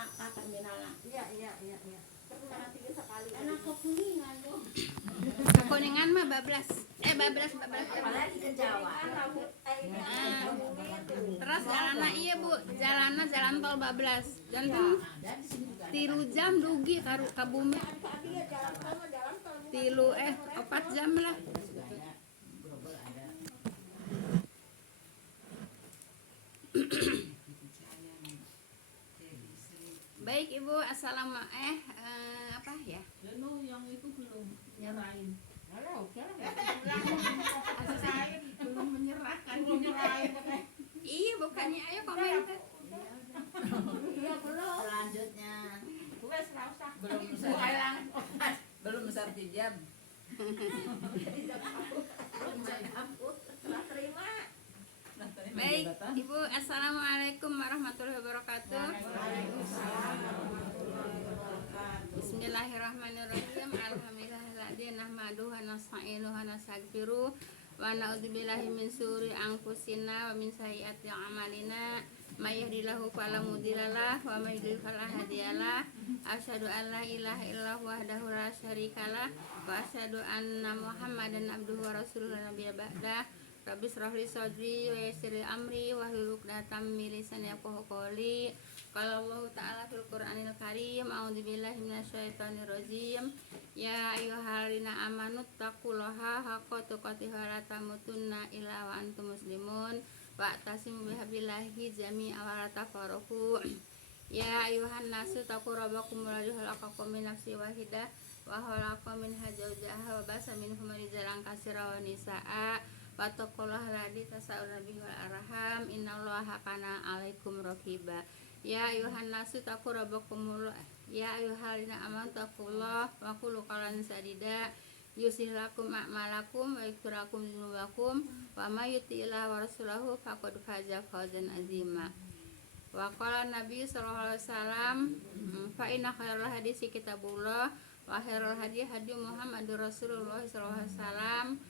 nak ke terminal nak. Iya. Pernah 3 sekali. Anak ke Kuningan loh. Kuningan mah bablas. Bablas. Apalagi ke Jawa. Terus jalanna iya Bu, jalan tol bablas. Janten 3 jam dugi ka bumi. 4 jam lah. Baik Ibu, assalamualaikum. Apa ya? Yang itu belum nyerahin. Belum menyerahkan. Iya, bukannya ayo komen. Iya belum. Selanjutnya Wes ra usah. belum sertijab. Setelah terima. Baik, Ibu, assalamualaikum warahmatullahi wabarakatuh. Bismillahirrahmanirrahim. Alhamdulillahilladzi nahmaduhu wa nasta'inuhu wa nastaghfiruh wa na'udzubillahi min syururi anfusina wa min sayyiati a'malina. May yahdihillahu fala mudhillalah wa may yudhlil fala hadiyalah. Asyhadu an la ilaha illallah wahdahu la syarikalah wa asyhadu anna Muhammadan abduhu wa rasuluhu la nabiyya ba'dah. Rabbi shrah li sadri wa yassir li amri wahlul 'uqdatam min lisani yafqahu qawli. Qala Allah ta'ala fil Qur'anil Karim, a'udzubillahi minasyaitonir rajim. Ya ayyuhalladzina amanu taqullaha haqqa tuqatih wa la tamutunna illa wa antum muslimun. Wa'tasimu bihablillahi jami'an wa la tafarraqu. Ya ayyuhan nasu taqu rabbakum alladzi khalaqakum min nafsin wahidah wa khalaqa minha zawjaha wa basa minhuma rijalan katsiran wa nisaa'a. Wattaqullaha alladzi tasaaluna bihi wal arham innallaha kana 'alaikum raqiba. Ya ayyuhan nasu taqu rabbakum ya ayyuhalladzina amanu taqullaha wa qulu qawlan sadida yuslih lakum a'malakum wa yaghfir lakum dzunubakum wa may yuti'illah wa rasulahu faqad faza fawzan 'azima. Wa qala Nabi sallallahu alaihi wasallam fa inna khairal hadisi kitabullah wa khairal hadi hadi Muhammadur Rasulullah sallallahu alaihi wasallam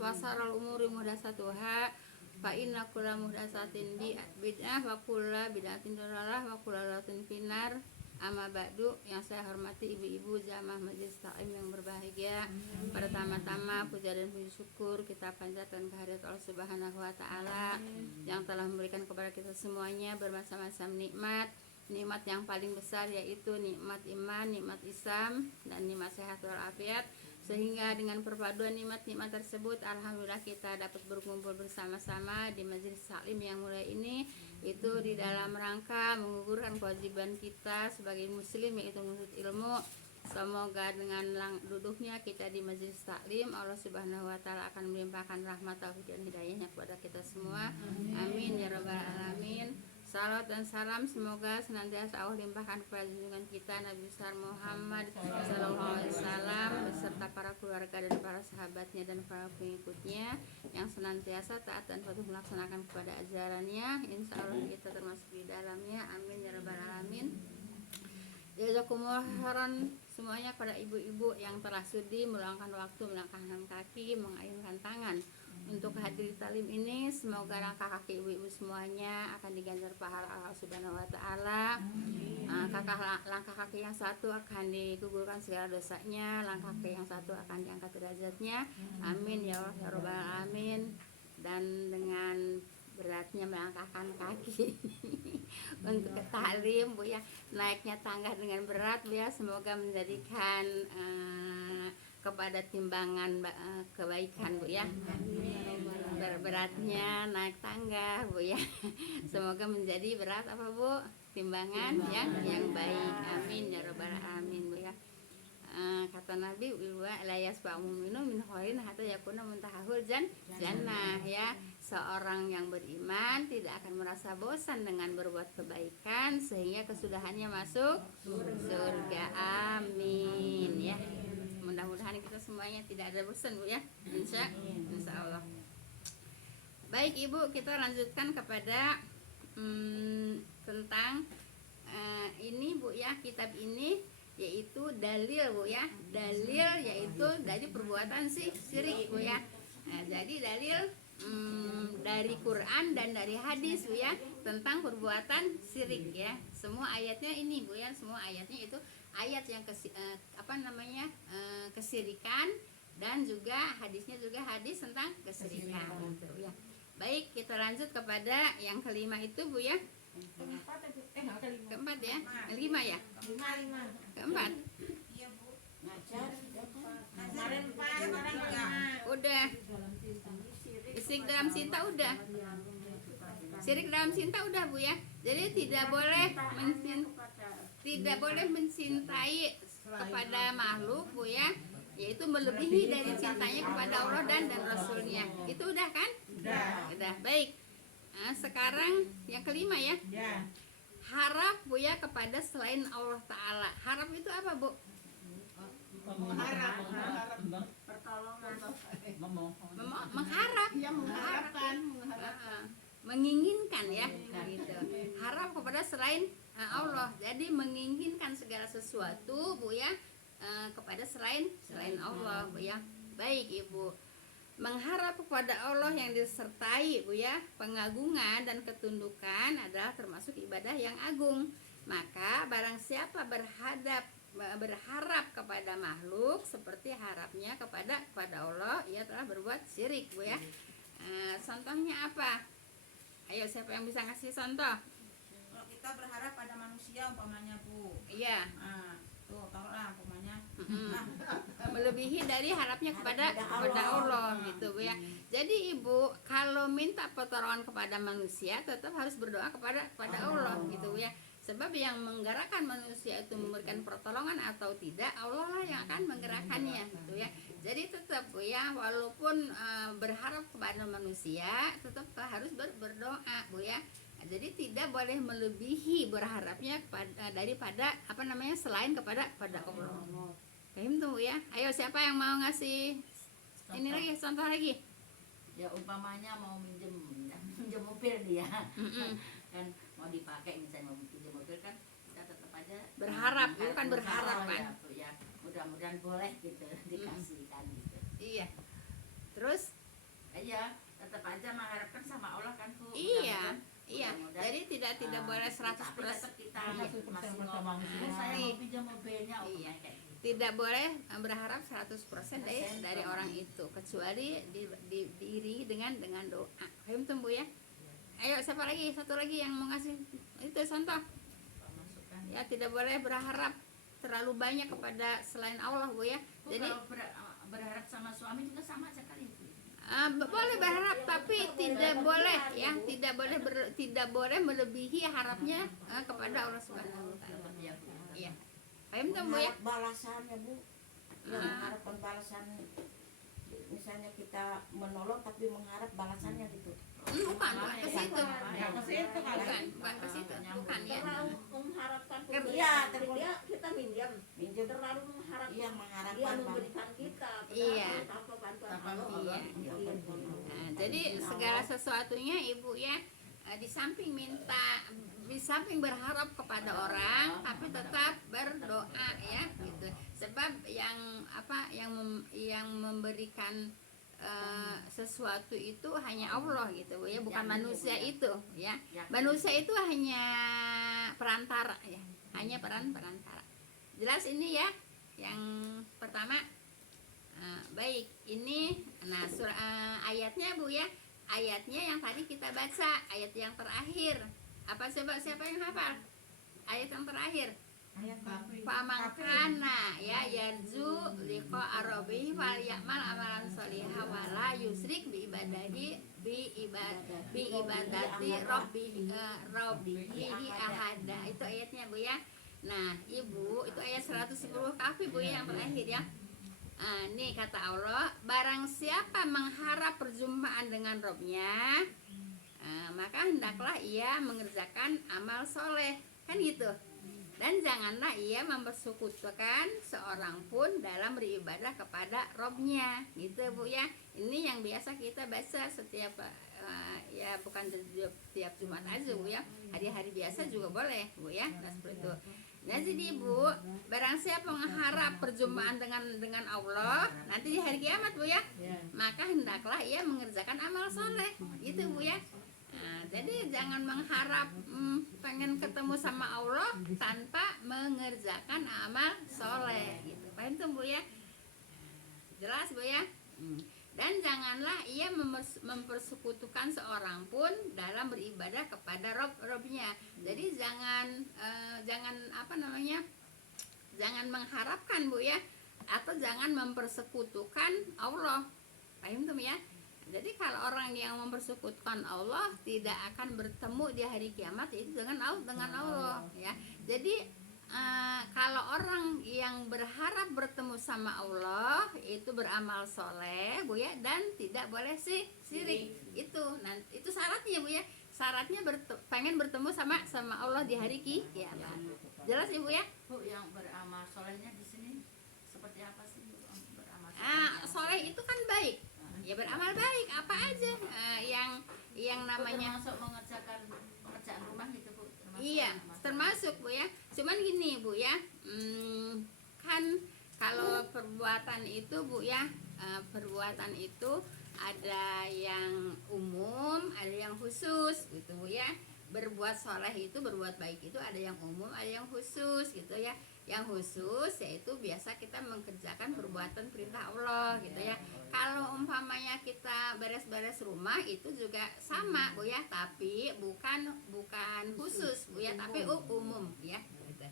wasarul umuri muhdatsatuha fa inna kulla muhdatsatin bid'ah wa kulla bid'atin dhalalah wa kulla dhalatin finnar. Amma ba'du, yang saya hormati ibu-ibu jamaah majelis taklim yang berbahagia. Pertama-tama puja dan puji syukur kita panjatkan kehadirat Allah Subhanahu wa taala yang telah memberikan kepada kita semuanya bermacam-macam nikmat. Nikmat yang paling besar yaitu nikmat iman, nikmat Islam, dan nikmat sehat walafiat. Sehingga dengan perpaduan nikmat-nikmat tersebut, alhamdulillah kita dapat berkumpul bersama-sama di majelis taklim yang mulai ini, itu di dalam rangka menggugurkan kewajiban kita sebagai muslim, yaitu menuntut ilmu. Semoga dengan duduknya kita di majelis taklim, Allah Subhanahu wa taala akan melimpahkan rahmat, taufik dan hidayahnya kepada kita semua. Amin ya rabbal alamin. Salam dan salam semoga senantiasa Allah limpahkan kepada junjungan kita Nabi besar Muhammad sallallahu alaihi wasallam beserta para keluarga dan para sahabatnya dan para pengikutnya yang senantiasa taat dan patuh melaksanakan kepada ajarannya. Insya Allah kita termasuk di dalamnya. Amin ya rabbal alamin. Jazakumullah khairan semuanya pada ibu-ibu yang telah sudi meluangkan waktu, melangkahkan kaki, mengayunkan tangan untuk hadir talim ini. Semoga langkah kaki ibu-ibu semuanya akan diganjar pahala Allah Subhanahu wa taala. Langkah kaki yang satu akan digugurkan segala dosanya, langkah kaki yang satu akan diangkat derajatnya. Amin ya Allah ya rabbal alamin. Dan dengan beratnya melangkahkan kaki untuk ke taklim Bu ya, naiknya tangga dengan berat Bu ya, semoga menjadikan kepada timbangan kebaikan Bu ya. Beratnya naik tangga Bu ya, semoga menjadi berat apa Bu, timbangan yang baik. Amin ya rabbal alamin Bu ya. Kata Nabi la yasba'u mu'minu min khairin hatta yakuna muntahahul jannah ya. Seorang yang beriman tidak akan merasa bosan dengan berbuat kebaikan sehingga kesudahannya masuk surga. Amin ya. Mudah-mudahan kita semuanya tidak ada bosan Bu ya. Insya Allah. Baik Ibu, kita lanjutkan kepada tentang ini Bu ya, kitab ini yaitu dalil Bu ya. Dalil yaitu dari perbuatan syirik Bu ya. Nah, jadi dalil dari Quran dan dari hadis Bu ya, tentang perbuatan syirik ya. Semua ayatnya ini Bu ya, semua ayatnya itu ayat yang kesyirikan, dan juga hadisnya juga hadis tentang kesyirikan gitu ya. Baik, kita lanjut kepada yang kelima itu Bu ya. Keempat ya, lima ya, keempat. Kemarin 4, sekarang 5. Udah. Syirik dalam cinta udah. Syirik dalam cinta udah Bu ya. Jadi tidak boleh mencintai kepada makhluk Bu ya, yaitu melebihi dari cintanya kepada Allah dan Rasulnya. Itu udah kan? Udah. Baik. Nah, sekarang yang kelima ya. Harap Bu ya kepada selain Allah Ta'ala. Harap itu apa Bu? Mengharap, menginginkan ya, gitu. Harap kepada selain Allah. Jadi menginginkan segala sesuatu Bu ya, kepada selain Allah Bu ya. Baik Ibu. Mengharap kepada Allah yang disertai Bu ya pengagungan dan ketundukan adalah termasuk ibadah yang agung. Maka barang siapa berharap kepada makhluk seperti harapnya kepada Allah, ia telah berbuat syirik Bu ya. Contohnya apa? Ayo, siapa yang bisa ngasih contoh? Kalau kita berharap pada manusia umpamanya Bu. Iya. Tuh taruhlah umpamanya. Melebihi dari harapnya kepada Allah gitu Bu ya. Jadi Ibu kalau minta pertolongan kepada manusia tetap harus berdoa kepada Allah gitu Bu ya. Sebab yang menggerakkan manusia itu memberikan pertolongan atau tidak, Allah lah yang akan menggerakkannya gitu ya. Jadi tetap Bu ya, walaupun berharap kepada manusia tetap harus berdoa Bu ya. Jadi tidak boleh melebihi berharapnya daripada selain kepada Allah. Paham tuh ya? Ayo, siapa yang mau ngasih ini lagi, contoh lagi? Ya umpamanya mau minjem mobil dia. Kan mau dipakai, misalnya mau pinjam mobil kan kita tetap aja Berharap, bukan berharap kan? Ya, mudah-mudahan boleh gitu dikasihkan gitu. Iya. Terus? Iya, tetap aja mengharapkan sama Allah kan Bu. Iya. Iya, jadi tidak boleh 100%. Tapi tetap kita masih ngomong, saya mau pinjam mobilnya. Iya. Kayak gitu. Tidak boleh berharap 100% dari orang itu, kecuali diiringi dengan doa. Paham tuh Bu ya? Ayo, siapa lagi? Satu lagi yang mau ngasih itu contoh. Ya, tidak boleh berharap terlalu banyak kepada selain Allah Bu ya. Bu, Jadi kalau berharap sama suami juga sama aja kali Bu. boleh berharap, tapi tidak boleh ya, tidak boleh melebihi harapnya kepada Allah Subhanahu wa taala. Iya. Paham tuh Bu ya? Balasannya Bu, yang mengharapkan balasan, misalnya kita menolong tapi mengharap balasannya gitu. Bukan ke situ. Bukan ke situ. Bukan ya. Terlalu mengharapkan Iya, dia, kita minjam. Minjem Terlalu mengharapkan Iya, dia mengharapkan memberikan kita. Iya. Tanpa bantuan Tanpa Allah. Iya. Iya. Nah, jadi segala sesuatunya Ibu ya, di samping berharap kepada orang, tapi tetap berdoa ya gitu. Sebab yang memberikan sesuatu itu hanya Allah gitu ya, bukan manusia itu ya. Manusia itu hanya perantara ya, hanya perantara. Jelas ini ya. Yang pertama, baik ini, ayatnya Bu ya, ayatnya yang tadi kita baca, ayat yang terakhir. Apa siapa yang hafal? Ayat yang terakhir. Pamangkana ya yarju liqa arabi fal ya'mal amalan sholihah wala yusrik bi ibadati rabbihi ahada. Itu ayatnya Bu ya. Nah, Ibu, itu ayat 110 kafi Bu ya, yang terakhir ya. Nih kata Allah, barang siapa mengharap perjumpaan dengan Robnya, maka hendaklah ia mengerjakan amal soleh, kan gitu. Dan janganlah ia mempersekutukan seorang pun dalam beribadah kepada Robnya, gitu Bu ya. Ini yang biasa kita baca setiap ya, bukan setiap Jumat aja Bu ya, hari-hari biasa juga boleh Bu ya. Nah, seperti itu. Nah, jadi Bu, barang siapa mengharap perjumpaan dengan Allah nanti di hari kiamat Bu ya, maka hendaklah ia mengerjakan amal soleh, gitu Bu ya. Nah, jadi jangan mengharap pengen ketemu sama Allah tanpa mengerjakan amal soleh gitu. Paham tuh Bu ya? Jelas Bu ya? Dan janganlah ia mempersekutukan seorang pun dalam beribadah kepada Robnya. Jadi jangan jangan mengharapkan Bu ya, atau jangan mempersekutukan Allah. Paham tuh ya? Jadi kalau orang yang mempersekutukan Allah tidak akan bertemu di hari kiamat itu dengan Allah ya. Jadi kalau orang yang berharap bertemu sama Allah itu beramal soleh Bu ya, dan tidak boleh syirik. Itu syaratnya Bu ya. Syaratnya pengen bertemu sama Allah di hari kiamat. Jelas Ibu ya? Bu, yang beramal solehnya di sini seperti apa sih Bu? Beramal Soleh itu kan baik. Ya beramal baik apa aja yang namanya termasuk mengerjakan pekerjaan rumah gitu Bu. Iya, termasuk Bu ya. Cuman gini Bu ya, kan kalau perbuatan itu Bu ya, perbuatan itu ada yang umum, ada yang khusus gitu Bu ya. Berbuat soleh itu, berbuat baik itu ada yang umum, ada yang khusus gitu ya. Yang khusus yaitu biasa kita mengerjakan perbuatan perintah Allah gitu ya. Kalau umpamanya kita beres-beres rumah itu juga sama Bu ya, tapi bukan khusus Bu ya, tapi umum ya gitu.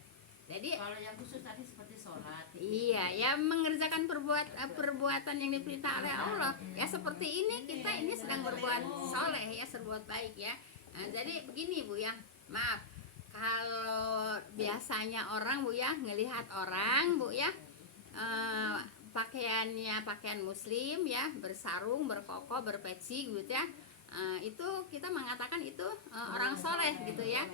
Jadi kalau yang khusus tadi seperti sholat gitu. iya, ya mengerjakan perbuatan yang diperintah oleh Allah. Ya seperti ini ini sedang berbuat soleh ya, berbuat baik ya. Nah, jadi begini Bu ya, maaf kalau biasanya orang Bu ya ngelihat orang Bu ya pakaiannya pakaian muslim ya, bersarung, berkoko, berpeci gitu ya, itu kita mengatakan itu orang soleh gitu ya.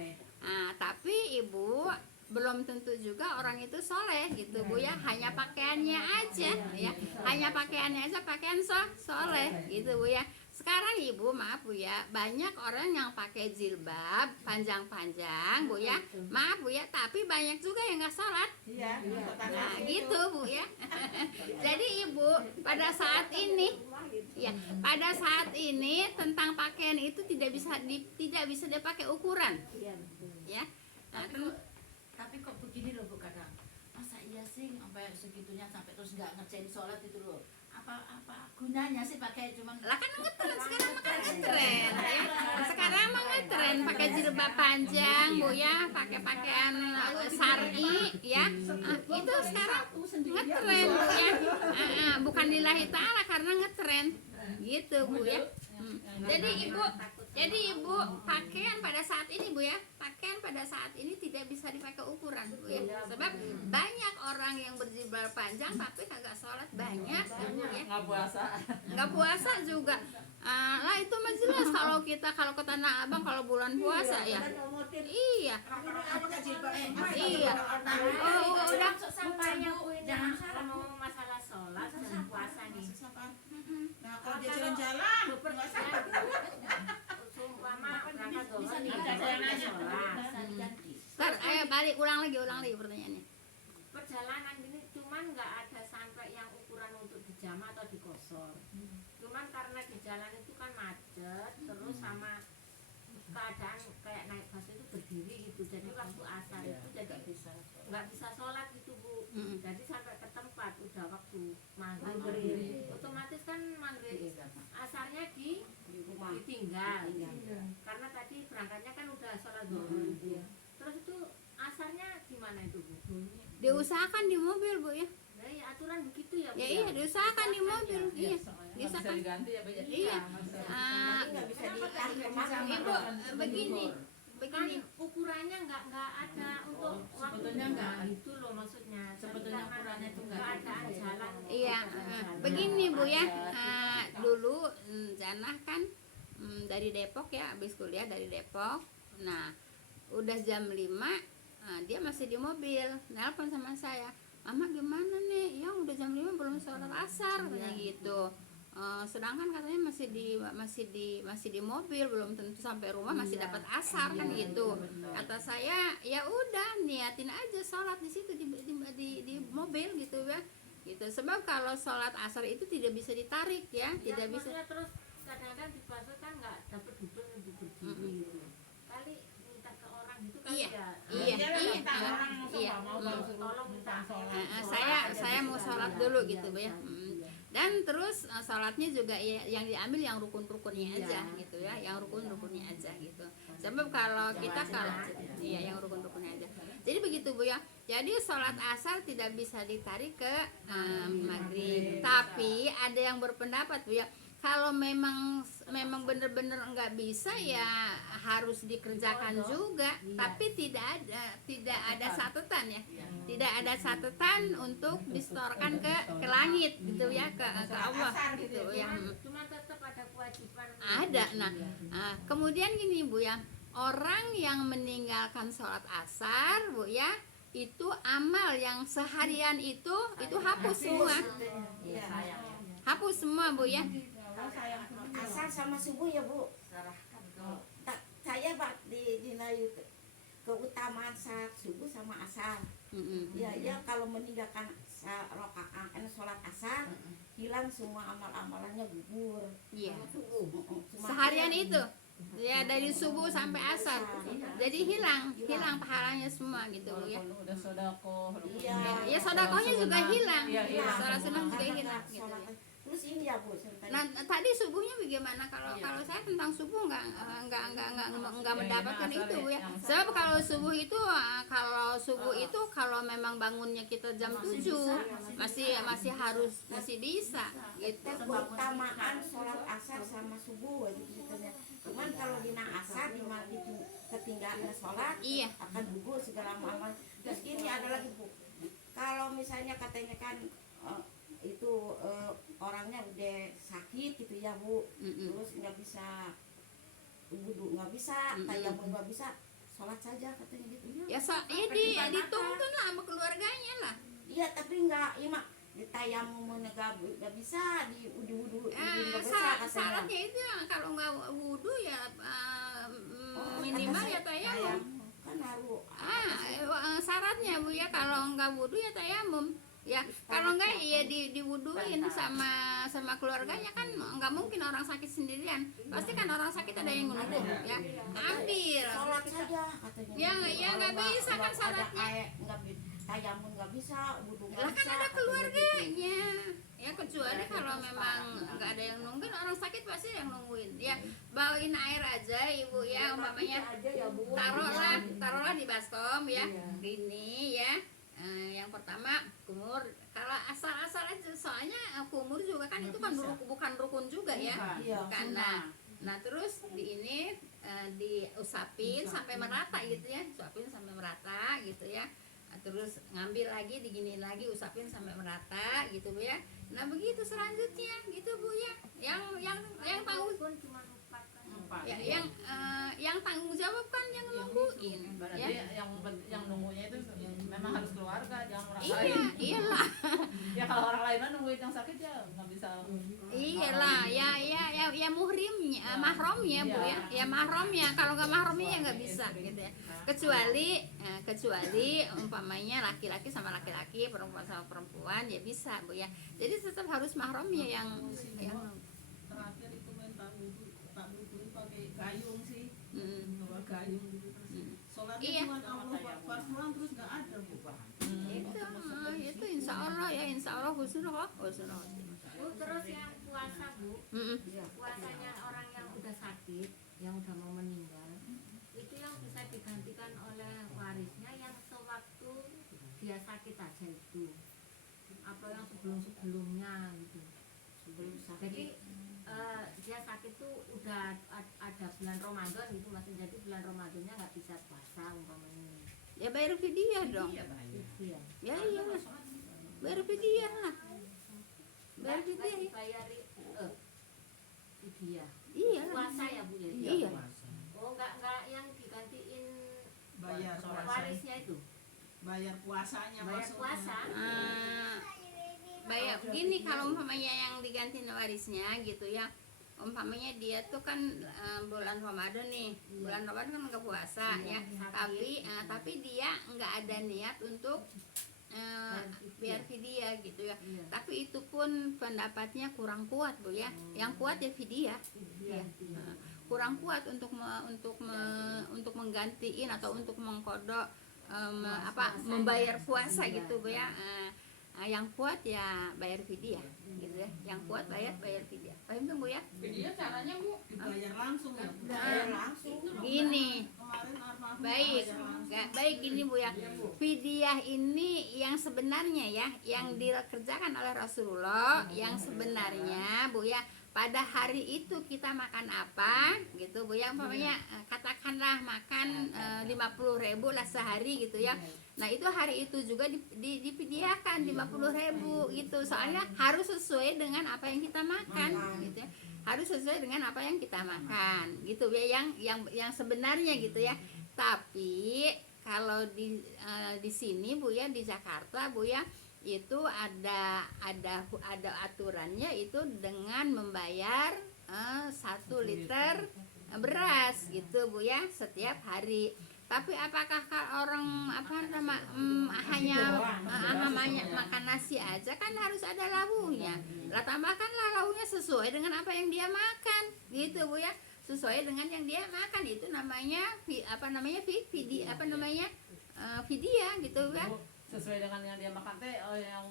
Tapi Ibu belum tentu juga orang itu soleh gitu Bu ya, hanya pakaiannya aja ya, hanya pakaiannya aja pakaian soleh gitu Bu ya. Sekarang Ibu maaf Bu ya, banyak orang yang pakai jilbab panjang-panjang Bu ya, maaf Bu ya, tapi banyak juga yang nggak sholat. Nah gitu Bu ya. Jadi Ibu pada saat ini ya, pada saat ini tentang pakaian itu tidak bisa dipakai ukuran ya. Tapi kok begini loh Bu, kadang masa iya sih sampai segitunya, sampai terus nggak ngerjain sholat itu loh, apa gunanya sih pakai cuman Lah kan ngetren sekarang, makan ngetren ya. Sekarang mah ngetren pakai jilbab panjang Bu ya, pakai pakaian syar'i ya. Itu sekarang ngetren Bu ya. Bukan lillahi ta'ala, karena ngetren gitu Bu ya. Jadi Ibu pakaian pada saat ini Bu ya, pakaian pada saat ini tidak bisa dipakai ukuran Bu ya. Sebab banyak orang yang berjilbab panjang tapi kagak sholat, banyak Bu ya. Nggak puasa juga. Lah itu mah jelas kalau ke Tanah Abang kalau bulan puasa ya. Iya. Iya. Oh, udah sampainya Jangan salah ngomong masalah sholat dan puasa nih. Nah, kalau dia jalan-jalan, nggak sabar. Sumpama berangkat bisa doang diganti sholat. bisa diganti. Ntar, ayo balik ulang lagi pertanyaannya. Perjalanan ini cuman nggak ada sampai yang ukuran untuk dijama atau dikosor. Cuman karena di jalan itu kan macet, terus sama keadaan kayak naik bus itu berdiri gitu. Jadi waktu asar itu jadi nggak bisa sholat gitu Bu. Jadi sampai ke tempat udah waktu maghrib. Otomatis kan maghrib asarnya ditinggal. Karena tadi berangkatnya kan udah sholat zuhur. Terus itu asarnya gimana itu Bu? Diusahakan di mobil Bu ya. Nah, ya aturan begitu ya Bu. Ya iya, diusahakan di mobil. Iya. Diusahakan. Iya. Nggak bisa ditarik kemana. Ibu begini. Kan ukurannya nggak ada untuk Sebetulnya nggak. itu loh maksudnya. Sebetulnya Karena ukurannya itu nggak keadaan gitu. jalan. Iya, begini Bu ya. Dulu Janah kan dari Depok ya, habis kuliah dari Depok. Nah, udah jam 5 dia masih di mobil, nelpon sama saya. Mama gimana nih? Yang udah jam 5 belum sholat asar katanya gitu. Sedangkan katanya masih di mobil, belum tentu sampai rumah masih dapat asar kan gitu. Kata saya ya udah niatin aja sholat di situ di mobil gitu ya. Gitu. Sebab kalau sholat asar itu tidak bisa ditarik ya, tidak bisa. Maksudnya terus kadang-kadang di pasar kan nggak dapat duit untuk berdiri gitu. Kali minta ke orang gitu kan Iya. ya. Iya, Dia iya, minta iya, orang mau iya. mau kalau suruh Tolong minta sholat. Saya mau sholat dulu gitu Bu ya. Dan terus sholatnya juga ya, yang diambil yang rukun-rukunnya aja gitu ya, yang rukun-rukunnya aja gitu. Sebab kalau kita iya yang rukun-rukunnya aja. Jadi begitu Bu ya. Jadi sholat asar tidak bisa ditarik ke maghrib. Tapi ada yang berpendapat Bu ya, kalau memang benar-benar enggak bisa ya harus dikerjakan juga. Tapi tidak ada catatan ya. Tidak ada catatan untuk distorkan ke langit gitu ya, ke Allah gitu ya. Cuma tetap ada kewajiban. Ada. Nah, kemudian gini Bu ya, orang yang meninggalkan sholat asar Bu ya, itu amal yang seharian itu hapus semua, Iya. hapus semua Bu ya. Asar sama subuh ya Bu. Saya di YouTube keutamaan saat subuh sama asar. Ya kalau meninggalkan rakaat sholat asar, hilang semua amal-amalannya gugur. Iya. Cuma Seharian itu ya dari subuh sampai asar. Jadi hilang pahalanya semua gitu Bu ya. Walaupun udah sodako, Iya. Ya sodakohnya juga hilang. Iya, hilang. Sholat sunnah juga Karena hilang gitu ya. sholat- Terus ini ya Bu, sebentar. Nah tadi subuhnya bagaimana? Kalau saya tentang subuh nggak mendapatkan yang itu Bu ya. yang- Sebab kalau subuh itu kalau memang bangunnya kita jam 7 masih bisa gitu. Keutamaan sholat asar sama subuh gitu ceritanya. Cuman kalau dina asar di ketinggalan sholat Iya. akan gugur segala amal. Terus gini ada lagi Bu, kalau misalnya katanya kan orangnya udah sakit gitu ya Bu, terus nggak bisa wudhu, nggak bisa tayamum, nggak bisa, sholat saja katanya gitu. Ya dituntun lah sama keluarganya lah. Iya tapi nggak ima ditayamum nggak bisa di wudhu nggak bisa katanya. Syaratnya itu kalau nggak wudhu ya minimal ya tayamum. Kan harus Syaratnya Bu ya, kalau nggak wudhu ya tayamum. Ya kalau enggak ya diwuduin sama keluarganya, kan nggak mungkin orang sakit sendirian, pasti kan orang sakit ada yang nunggu ya, ambil sholat saja katanya. Ya nggak bisa kan syaratnya. Nggak tayamum nggak bisa, wudhu nggak Lah bisa. kan ada katanya keluarganya ya, kecuali kalau memang nggak ada yang nungguin, orang sakit pasti yang nungguin ya. Bawain air aja Ibu ya, umpamanya taruhlah di baskom ya, ini ya. Yang pertama kumur, kalau asal-asal aja, soalnya kumur juga kan itu kan bukan rukun juga ya. Iya. Karena nah terus diusapin sampai merata gitu ya, usapin sampai merata gitu ya. Nah, terus ngambil lagi, diginiin lagi, usapin sampai merata gitu Bu ya. Nah begitu selanjutnya gitu Bu ya. Yang tahu Pun cuma 4 kan. ya, yang tanggung jawab kan yang nungguin Berarti ya. yang nunggunya itu memang harus keluarga, jangan orang Iya, lain. iyalah. Ya kalau orang lain mah nungguin yang sakit ya nggak bisa. Iyalah, ya muhrimnya, mahramnya Bu ya. Ya mahramnya, kalau nggak mahramnya ya nggak bisa gitu ya. Kecuali umpamanya laki-laki sama laki-laki, perempuan sama perempuan ya bisa Bu ya. Jadi tetap harus mahramnya yang Terakhir itu minta wudhu, tak wudhu pakai gayung sih, bawa gayung gitu terus. Sholatnya Iya. cuma Allah Akbar doang, terus nggak ada Bu. itu insya Allah husnul. Bu, terus yang puasa Bu, puasanya orang yang udah sakit, yang udah mau meninggal, itu yang bisa digantikan oleh warisnya yang sewaktu dia sakit aja itu, atau yang sebelumnya gitu. Jadi dia sakit tuh udah ada bulan Ramadan gitu, masih jadi bulan Ramadannya nggak bisa puasa umpamanya. Ya bayar fidyah dong. Gitu ya. Ya iyalah, bayar fidyah lah. Bayar fidyah. Bayari fidyah. Iya lah. Puasa ya Bu ya? Iya. Oh nggak yang digantiin Bayar puasa, warisnya itu? bayar puasanya Bayar maksudnya. puasa? Bayar gini, kalau umpamanya yang diganti warisnya gitu ya, umpamanya dia tuh kan bulan Ramadan nih, bulan Ramadan kan nggak puasa ya, tapi dia nggak ada niat untuk biar fidyah gitu ya. Iya. Tapi itu pun pendapatnya kurang kuat Bu ya. Yang kuat ya fidyah. Iya. Kurang kuat untuk menggantiin atau untuk mengkodok membayar puasa gitu Bu ya. Yang kuat ya bayar fidyah gitu ya. Yang kuat bayar fidyah. Paham tuh Bu ya? Dia caranya Bu dibayar langsung ya. Bayar langsung. Gini, Kemarin almarhum baik, bayar langsung. nggak baik gini Bu ya. Fidyah ini yang sebenarnya ya, yang dikerjakan oleh Rasulullah, yang sebenarnya Bu ya, pada hari itu kita makan apa gitu Bu ya, umpamanya katakanlah makan 50.000 lah sehari gitu ya. Nah itu hari itu juga dipidiakan 50.000 gitu, soalnya harus sesuai dengan apa yang kita makan gitu ya, harus sesuai dengan apa yang kita makan gitu ya, yang sebenarnya gitu ya. Tapi kalau di sini Bu ya, di Jakarta Bu ya, itu ada aturannya itu dengan membayar 1 liter beras gitu Bu ya setiap hari. Tapi apakah orang hanya makan nasi aja, kan harus ada lauknya. Lah tambahkanlah lauknya sesuai dengan apa yang dia makan gitu Bu ya. Sesuai dengan yang dia makan, itu namanya fidyah gitu ya. sesuai dengan yang dia makan teh yang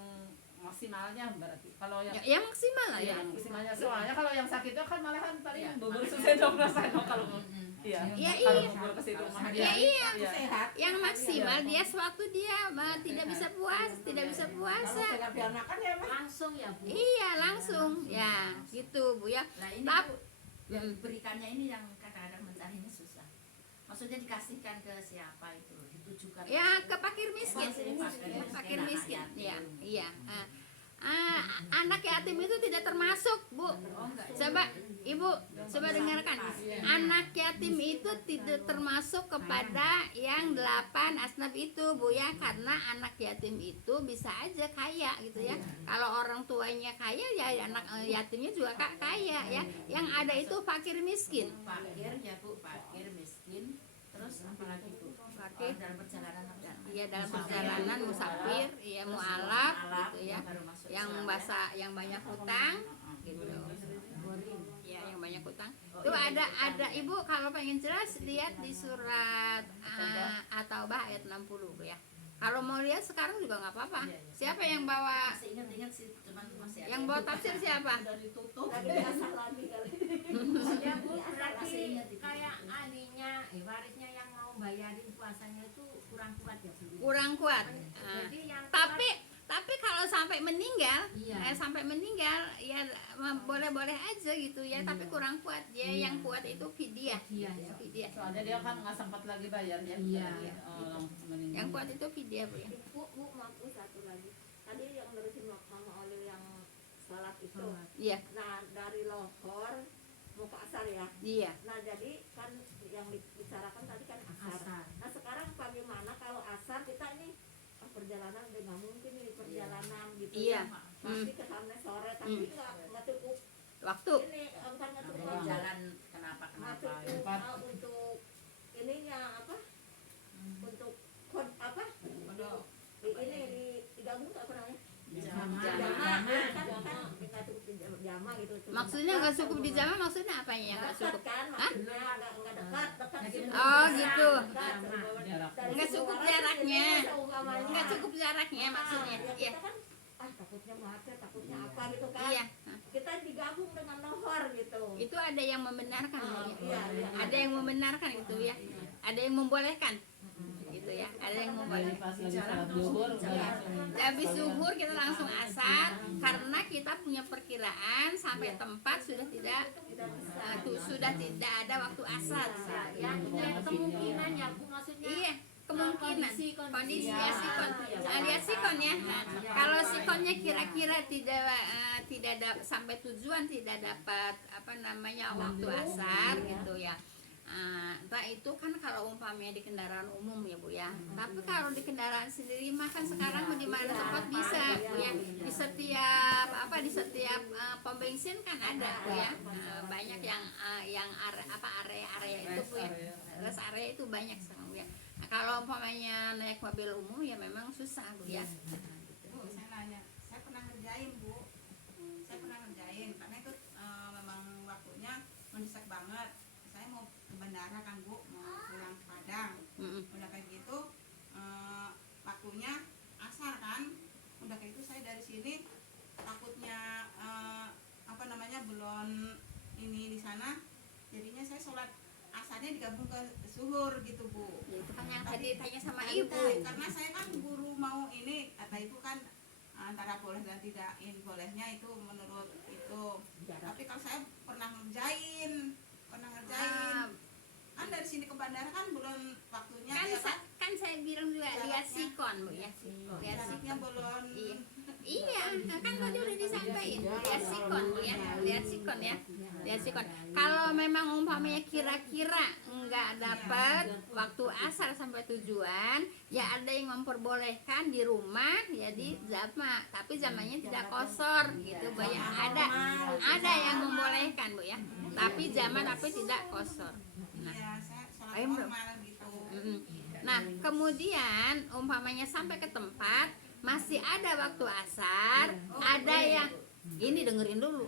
maksimalnya berarti. Kalau Ya maksimal lah ya. yang maksimalnya, soalnya kalau yang sakit itu kan malahan paling bubur sendok rasanya kalau iya. Iya, Kalau iya. bubur ke situ mah Iya, iya. Sehat. Yang maksimal dia sewaktu dia tidak bisa puasa. Kalau tidak dianakan ya Mas. Langsung ya Bu. Iya langsung ya gitu Bu ya. Nah ini Tap- Bu, yang diberikannya ini yang kadang-kadang mencarinya susah. Maksudnya dikasihkan ke siapa itu, ditujukan Ya ke fakir miskin, Fakir miskin, miskin. Ya, iya. Anak yatim itu tidak termasuk Bu. Coba Ibu, coba dengarkan. Anak yatim itu tidak termasuk kepada yang 8 asnaf itu Bu ya, karena anak yatim itu bisa aja kaya gitu ya. Kalau orang tuanya kaya ya anak yatimnya juga kaya ya. Yang ada itu fakir miskin. fakir ya Bu, fakir miskin. Terus apa lagi Bu? Fakir. Dalam perjalanan apa? Iya dalam perjalanan musafir, iya mualaf gitu ya. baru masuk Yang Islam, yang banyak hutang gitu. Ya yang banyak hutang. Tuh ada Ibu kalau pengen jelas lihat di surat At-Taubah ayat 60 Bu ya. Kalau mau lihat sekarang juga nggak apa-apa. Siapa yang bawa masih ingat sih, cuman masih ada yang bawa tafsir siapa? Udah ditutup. Lagi biasa lagi kali. Ya Bu, Masih berarti ingat itu. kayak ahlinya, warisnya yang mau bayarin puasanya itu kurang kuat ya Bu. Kurang kuat. Jadi yang Tapi kalau sampai meninggal, Iya. sampai meninggal ya boleh-boleh aja gitu ya, tapi kurang kuat. Ya yang kuat itu fidyah. Fidyah, ya. Fidyah. soalnya dia kan nggak sempat lagi bayarnya. Iya. Langsung meninggal. Yang kuat itu fidyah Bu ya. Bu, maafku satu lagi. Tadi yang nerusin Mama Oli yang salat itu. Sholat. Iya, Nah dari lohor mau ke asar ya. iya. Nah jadi kan yang dibicarakan tadi kan asar. Asar. Nah sekarang bagaimana kalau asar kita ini perjalanan udah nggak mungkin nih perjalanan gitu Iya. ya. Pasti kesana sore tapi nggak cukup Waktu. ini bukan nggak cukup Ada jalan nggak kenapa cukup untuk ininya apa untuk apa ini digabung nggak pernah Jamaah. kan nggak cukup di jama gitu. Maksudnya nggak cukup di zaman, maksudnya apa ya nggak dekat cukup? kan maksudnya nggak dekat gitu. Oh gitu. Jarak. Nggak cukup jaraknya. Nggak cukup jaraknya maksudnya. Ya, Iya. kita kan takutnya macet, takutnya apa gitu kan. Iya. Kita digabung dengan lohor gitu. Itu ada yang membenarkan Bu, ya. Iya, iya. Ada yang membenarkan itu ya. Ada yang membolehkan. Gitu ya. Ada yang Jadi membolehkan. pas lagi salat zuhur udah langsung. Habis zuhur kita langsung asar karena kita punya perkiraan sampai tempat sudah tidak sudah tidak ada waktu asar. Ya, kemungkinan ya Bu, maksudnya Iya, kemungkinan kondisi ya sikon. Lihat sikon ya. Nah, Iya. kalau sikonnya kira-kira tidak sampai tujuan, tidak dapat waktu asar gitu ya. Nah itu kan kalau umpamanya di kendaraan umum ya Bu ya. Tapi kalau di kendaraan sendiri mah kan sekarang di mana tempat bisa Bu ya. Di setiap pom bensin kan ada Bu ya. Banyak yang area itu Bu ya. Rest area itu banyak sekarang Bu ya. Kalau umpamanya naik mobil umum ya memang susah Bu ya. Bu, saya nanya, saya pernah ngerjain Bu, saya pernah ngerjain karena itu memang waktunya mendesak banget. Saya mau ke bandara kan Bu, mau pulang ke Padang. Udah kayak gitu waktunya asar kan, udah kayak gitu saya dari sini takutnya belum ini di sana, jadinya saya sholat asarnya digabung ke zuhur gitu Bu. Ya, itu kan yang Tapi tadi tanya sama Ibu, ibu. karena saya kan buru mau ini, kata ibu kan antara boleh dan tidak, ini bolehnya itu menurut itu. Tapi kalau saya pernah ngerjain kan dari sini ke bandara kan belum waktunya Kan ya kan, kan saya bilang juga lihat sikon Bu ya. Lihat jaraknya sikon. belum. Iya, kan tadi udah disampaikan. Lihat sikon Bu ya. Lihat sikon ya. Lihat sikon. Kalau memang umpamanya kira-kira nggak dapat waktu asar sampai tujuan, ya ada yang memperbolehkan di rumah ya di jama, tapi zamannya tidak kosor gitu Bu ya. Ada yang membolehkan Bu ya. Tapi zaman tapi tidak kosor. Iya, saya sholat Ayo, Bro. normal gitu. Nah, kemudian umpamanya sampai ke tempat masih ada waktu asar, ada yang ini dengerin dulu.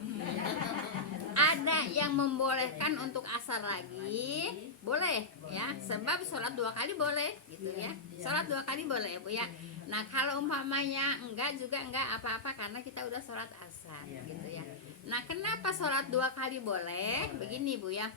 Ada yang membolehkan untuk asar lagi, boleh ya. Sebab sholat 2 kali boleh gitu ya. Sholat 2 kali boleh Bu ya. Nah, kalau umpamanya enggak juga enggak apa-apa karena kita udah sholat asar gitu ya. Nah, kenapa sholat 2 kali boleh? Begini Bu ya.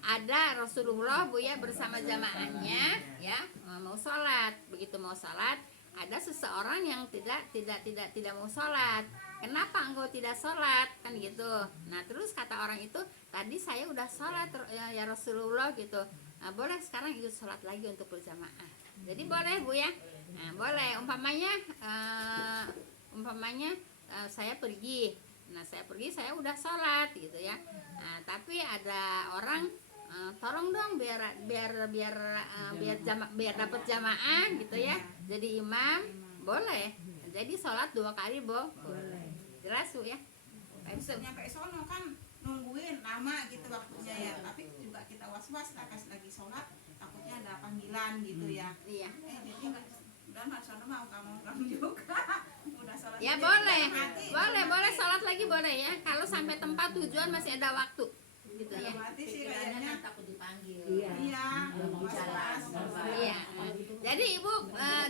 Ada Rasulullah Bu ya bersama jamaahnya ya mau sholat. Begitu mau sholat ada seseorang yang tidak mau sholat. Kenapa engkau tidak sholat kan gitu. Nah terus kata orang itu, tadi saya udah sholat ya Rasulullah gitu. Nah, boleh sekarang ikut sholat lagi untuk berjamaah. Jadi boleh Bu ya. Nah, boleh umpamanya saya pergi. Nah saya saya udah sholat gitu ya. Nah, tapi ada orang tolong dong biar dapat jamaah gitu ya. Jadi imam boleh. Jadi sholat 2 kali boleh. Jelas Bu ya. Bisa nyampe sono kan nungguin lama gitu waktunya ya. Tapi juga kita was-was pas lagi sholat takutnya ada panggilan gitu ya. Iya. Jadi udah mas sono mau kamu juga. Udah sholat. Ya aja, boleh. mati. Boleh sholat lagi boleh ya. Kalau sampai tempat tujuan masih ada waktu. Gitu ya. Mati sih kayaknya. takut dipanggil. Iya. Jalan. Iya. Jadi Ibu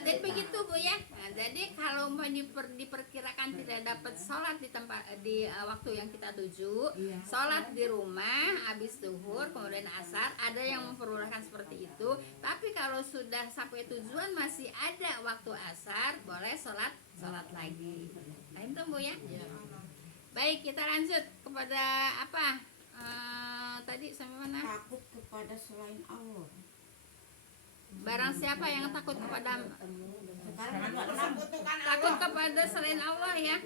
jadi begitu Bu ya. Nah, jadi kalau mau diperkirakan tidak dapat sholat di tempat di waktu yang kita tuju, sholat di rumah habis zuhur kemudian asar, ada yang memperbolehkan seperti itu. Tapi kalau sudah sampai tujuan masih ada waktu asar, boleh sholat lagi. Nah itu Bu ya. Baik, kita lanjut kepada apa? Tadi sampai mana? Takut kepada selain Allah. Barang siapa yang takut kepada Sekarang kan takut kepada selain Allah ya.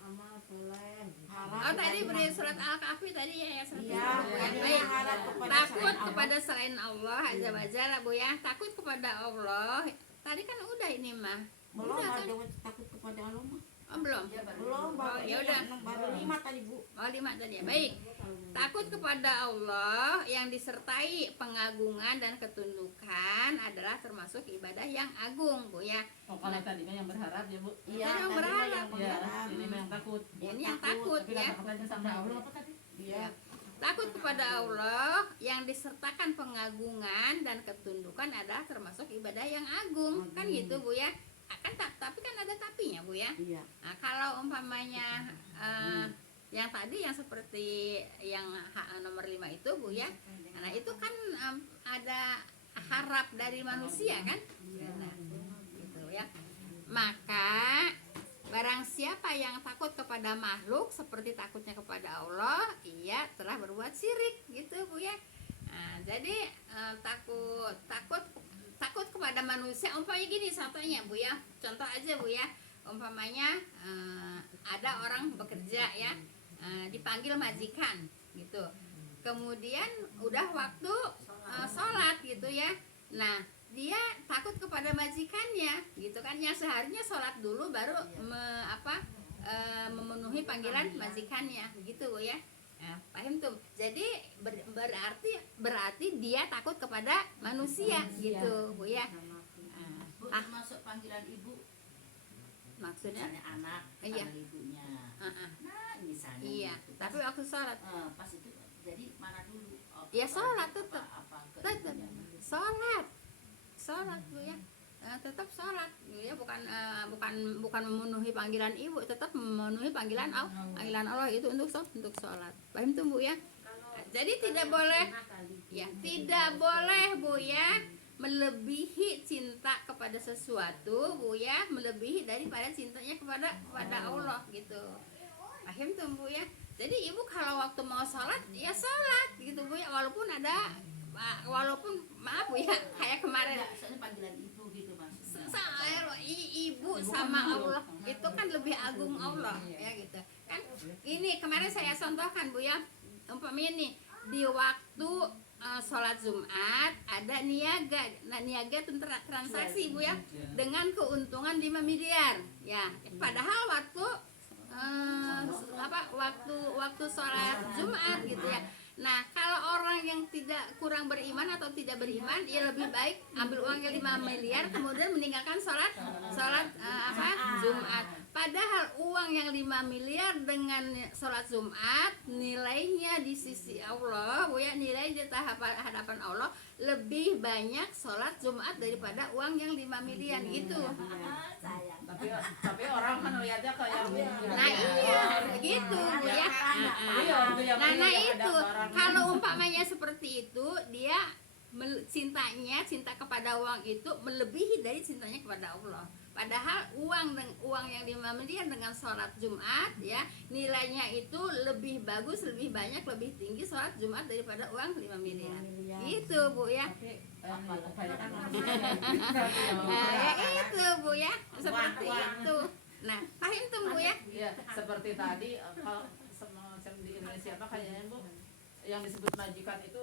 amal soleh. Oh tadi beri surat Al-Kahfi tadi ya surat Iya, yang iya, baik. harap kepada Takut selain Allah. kepada selain Allah azza wajalla Bu ya. Takut kepada Allah. Tadi kan udah ini mah. Belum Udah kan? ada takut kepada Allah mah. Oh belum. Belum Oh, ya udah. baru 5 tadi Bu. Oh 5 tadi ya. Baik. Takut kepada Allah yang disertai pengagungan dan ketundukan adalah termasuk ibadah yang agung Bu ya. Oh, kalau tadi mah yang berharap ya Bu. Iya, yang tadi mah berharap. yang Iya, berharap. ini mah yang takut. Ini yang takut Tapi ya. kata-katanya sama Allah apa tadi? Iya. Takut kepada Allah yang disertakan pengagungan dan ketundukan adalah termasuk ibadah yang agung. Kan gitu Bu ya. Tapi kan ada tapinya Bu ya. Iya. Nah, kalau umpamanya yang tadi yang seperti yang nomor 5 itu Bu ya. Nah, itu kan ada harap dari manusia kan? Nah, gitu ya. Maka barang siapa yang takut kepada makhluk seperti takutnya kepada Allah, ia telah berbuat syirik gitu Bu ya. Nah, jadi takut kepada manusia umpamanya gini contohnya Bu ya. Contoh aja Bu ya. Umpamanya ada orang bekerja ya, dipanggil majikan gitu. Kemudian udah waktu sholat gitu ya. Nah, dia takut kepada majikannya gitu kan, yang seharusnya sholat dulu baru memenuhi panggilan majikannya begitu Bu ya. paham tuh. Jadi berarti dia takut kepada manusia gitu Bu ya. Bu, Ah. termasuk panggilan ibu, Maksudnya misalnya anak Iya. panggil ibunya, nah misalnya iya, gitu. tapi waktu sholat Pas itu jadi mana dulu? Ya, sholat tetap. ke Tetap. ibunya? sholat Bu ya. Tetap sholat ya, bukan memenuhi panggilan ibu, tetap memenuhi panggilan Allah itu untuk sholat. Paham tuh Bu ya. Kalau Jadi tidak boleh sunnah kali. ya, tidak boleh Bu ya melebihi cinta kepada sesuatu Bu ya, melebihi daripada cintanya kepada Allah gitu. Paham tuh Bu ya. Jadi ibu kalau waktu mau sholat ya sholat gitu Bu ya, walaupun maaf Bu ya, kayak kemarin Enggak, soalnya panggilan ibu gitu maksudnya. ibu sama Allah itu kan lebih agung Allah ya gitu kan. Ini kemarin saya contohkan Bu ya, umpamanya nih di waktu sholat Jumat ada niaga. Nah, niaga itu transaksi Bu ya dengan keuntungan 5 miliar ya. Padahal waktu sholat Jumat gitu ya. Nah, kalau orang yang kurang beriman atau tidak beriman, ya lebih baik ambil uangnya 5 miliar kemudian meninggalkan sholat Jumat. Padahal uang yang 5 miliar dengan sholat Jumat nilainya di sisi Allah, Bu ya, nilai di hadapan Allah lebih banyak sholat Jumat daripada uang yang 5 miliar itu. Sayang. Tapi orang kan lihatnya kayak Nah iya gitu Bu ya. Iya, itu yang Nah yang ada itu barang. kalau umpamanya seperti itu, dia cinta kepada uang itu melebihi dari cintanya kepada Allah. Padahal uang yang 5 miliar dengan sholat Jumat ya, nilainya itu lebih bagus, lebih banyak, lebih tinggi sholat Jumat daripada uang 5 miliar. Gitu Bu ya. Kebanyakan Nah, ya itu Bu ya, seperti itu. Nah, paham tuh Bu ya. Iya, seperti tadi kalau semacam di Indonesia apa kayaknya Bu yang disebut majikan itu